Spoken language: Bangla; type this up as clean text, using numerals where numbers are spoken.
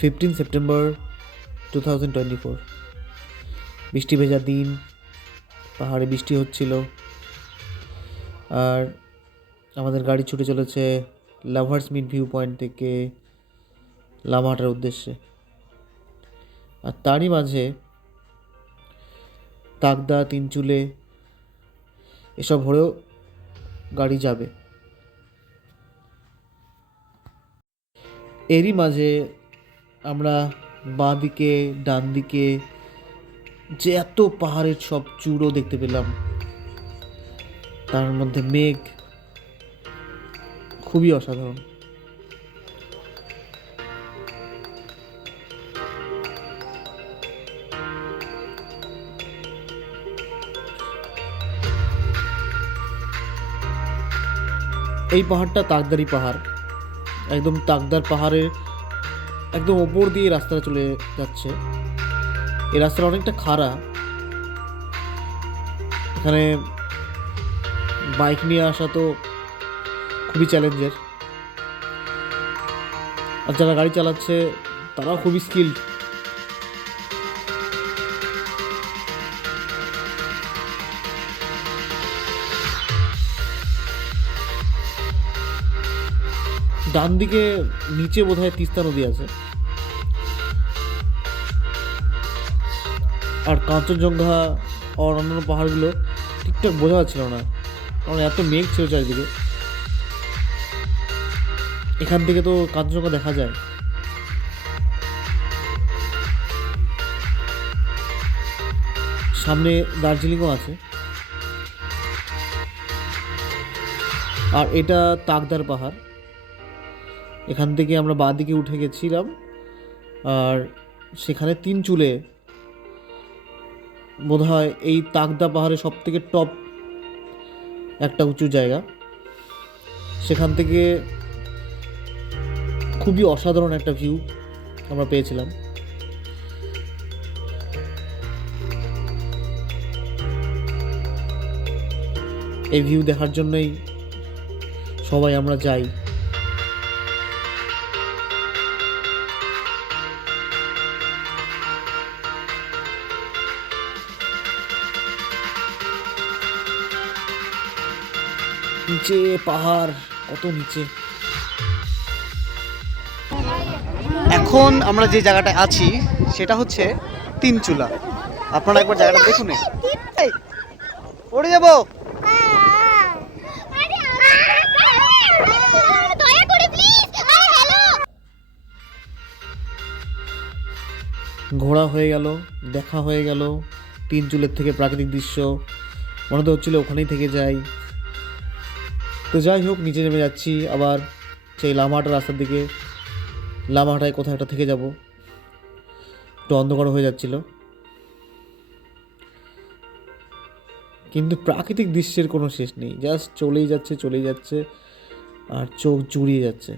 15 সেপ্টেম্বর 2024। বৃষ্টি ভেজা দিন, পাহাড়ে বৃষ্টি হচ্ছিল, আর আমাদের গাড়ি ছুটে চলেছে লাভার্স মিট ভিউ পয়েন্ট থেকে লামাহাটার উদ্দেশ্যে। আর তারই মাঝে তাকদা, তিনচুলে এসব হয়েও গাড়ি যাবে। এরই মাঝে আমরা বাঁ দিকে, ডান দিকে যে এত পাহাড়ের সব চূড়ো দেখতে পেলাম, তার মধ্যে মেঘ, খুবই অসাধারণ। এই পাহাড়টা তাকদারি পাহাড়, একদম তাকদার পাহাড়ের একদম ওপর দিয়ে রাস্তাটা চলে যাচ্ছে। এই রাস্তাটা অনেকটা খাড়া, এখানে বাইক নিয়ে আসা তো খুবই চ্যালেঞ্জের, আর যারা গাড়ি চালাচ্ছে তারাও খুবই স্কিল্ড। ডান দিকে নিচে বোধহয় তিস্তা নদী আছে, আর কাঞ্চনজঙ্ঘা আর অন্যান্য পাহাড়গুলো ঠিকঠাক বোঝা যাচ্ছিল না, কারণ এত মেঘ ছিল চারিদিকে। এখান থেকে তো কাঞ্চনজঙ্ঘা দেখা যায়। সামনে দার্জিলিংও আছে। আর এটা তাকদার পাহাড়, এখান থেকে আমরা বাঁ দিকে উঠে গেছিলাম, আর সেখানে তিনচুলে বোধহয় এই তাকদা পাহাড়ের সব থেকে টপ একটা উঁচু জায়গা। সেখান থেকে খুবই অসাধারণ একটা ভিউ আমরা পেয়েছিলাম। এই ভিউ দেখার জন্যই সবাই আমরা যাই। নিচে পাহাড়, কত নিচে। এখন আমরা যে জায়গাটায় আছি সেটা হচ্ছে তিনচুলা। আপনারা একবার জায়গাটা দেখুন। এই, পড়ে যাবো। ঘোরা হয়ে গেল, দেখা হয়ে গেল তিনচুলের থেকে প্রাকৃতিক দৃশ্য, মনে তো হচ্ছিল ওখানেই থেকে যাই। তো যাই হোক, নিচে নেমে যাচ্ছি আবার সেই লামাহাটার রাস্তার দিকে। লামাহাটায় কোথাও একটা থেকে যাব, একটু অন্ধকার হয়ে যাচ্ছিল, কিন্তু প্রাকৃতিক দৃশ্যের কোনো শেষ নেই, জাস্ট চলেই যাচ্ছে চলেই যাচ্ছে, আর চোখ জুড়িয়ে যাচ্ছে।